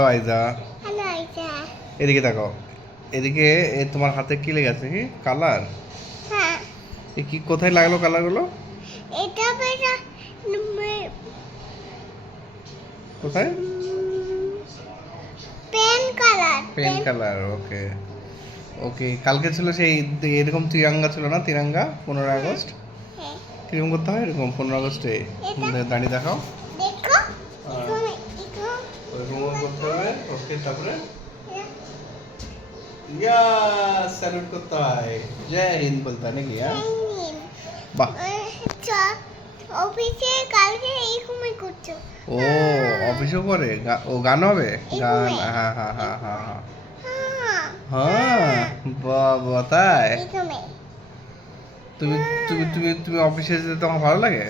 আইজা, hello আইজা। এদিকে তাকাও। এদিকে তোমার হাতে কি লেগে আছে? কি কালার? হ্যাঁ, এ কি কোথায় লাগলো কালারগুলো? এটা বেটা কোথায়? Pen colour. Pen colour. Okay okay, কালকে ছিল সেই এরকম তিরঙ্গা ছিল না? তিরঙ্গা 15 আগস্ট। হ্যাঁ, কিরকম করতে হয় এরকম 15 আগস্টে? দাঁড়িয়ে দেখাও। দেখো এখানে দেখো। ওরকম করতে হবে। ওকে, তারপরে হ্যাঁ, ইয়া স্যালুট করতে হয়, জয় হিন্দ বলতে হয় নাকি? হ্যাঁ, বাহ। আচ্ছা, অফিসে কালকে এইরকমই করছো। ও অফিসও করে? ও গান হবে? গান, এরকমই। হ্যাঁ হ্যাঁ হ্যাঁ হ্যাঁ হ্যাঁ। হ্যাঁ, হ্যাঁ, বাবা তাই? এরকমই। তুমি তুমি তুমি তুমি অফিসে যেতে তোমার ভালো লাগে?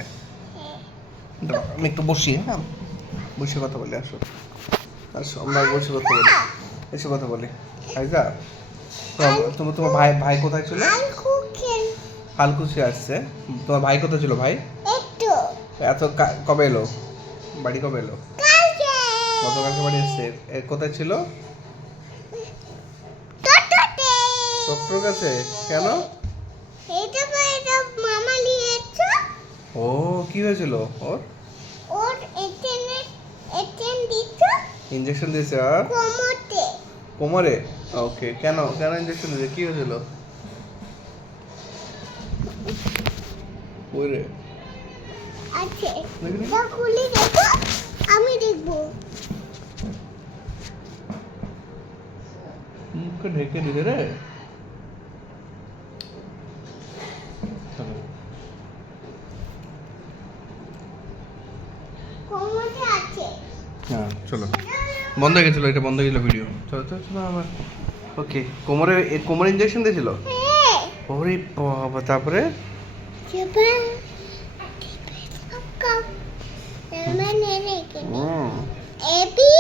দাঁড়াও, আমি একটু বসি। হ্যাঁ, বসে কথা বলি। আসো আসো, আমরা বসে কথা বলি। এসে কথা বলি। আইজা, তোমার তোমার ভাই ভাই কোথায় ছিল? হালকুচি আসছে। তোমার ভাই কোথায় ছিল? ভাই একটু এত কবে এলো বাড়ি? কবে এলো? কালকে গতকালকে বাড়ি এসছে। কোথায় ছিল? টোটোতে। ডক্টর কাছে। কেন? এটা এটা মামা নিয়েছে। ও, কি হয়েছিল ওর? ওর এটেন দিতে ইঞ্জেকশন দিয়েছে। আর কোমরতে। কোমরে? ওকে, কেন কেন ইঞ্জেকশন দিয়েছে? কি হয়েছিল? ওই রে, আছে দেখি। এটা খুলে দেখো, আমি দেখবো। মুখে ঢেকে দিলে রে। কোমরতে আছে। হ্যাঁ, চলো। বন্ধ হয়ে গেছিল, এটা বন্ধ হয়ে গেছিল ভিডিও। চলো চলো চলো আবার। ওকে, কোমরে কোমরে ইঞ্জেকশন দিয়েছিল? হ্যাঁ, ওরে বাবা, তারপরে? চেপে কাপ নেনে নেকে হুম এবি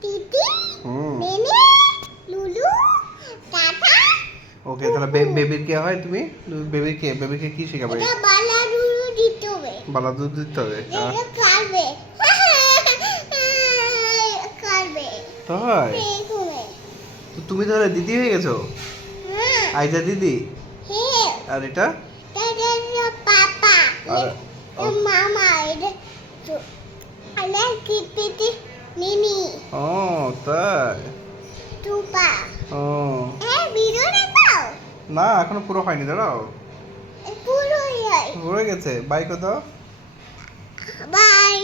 টিটি হুম। নেনে লুলু টাটা। ওকে, তাহলে বেবির কে হয়? তুমি বেবিকে কি শেখাবে? এটা বালা লুলু দিতে হবে। বালা দুধ দিতে হবে? এটা কাটবে কাটবে তাই? এরকমই। তো তুমি তাহলে দিদি হয়ে গেছো? হ্যাঁ, আইজা দিদি। হ্যাঁ, আর এটা? এটা পাপা। আর এটা মামা। এটা আলে কিপিটি মিনি ও তাই? টুপা। ও ভিডিও দেখাও। না, এখনো পুরো হয়নি, দাঁড়াও। পুরো হয়ে গেছে। বাই কত? বাই।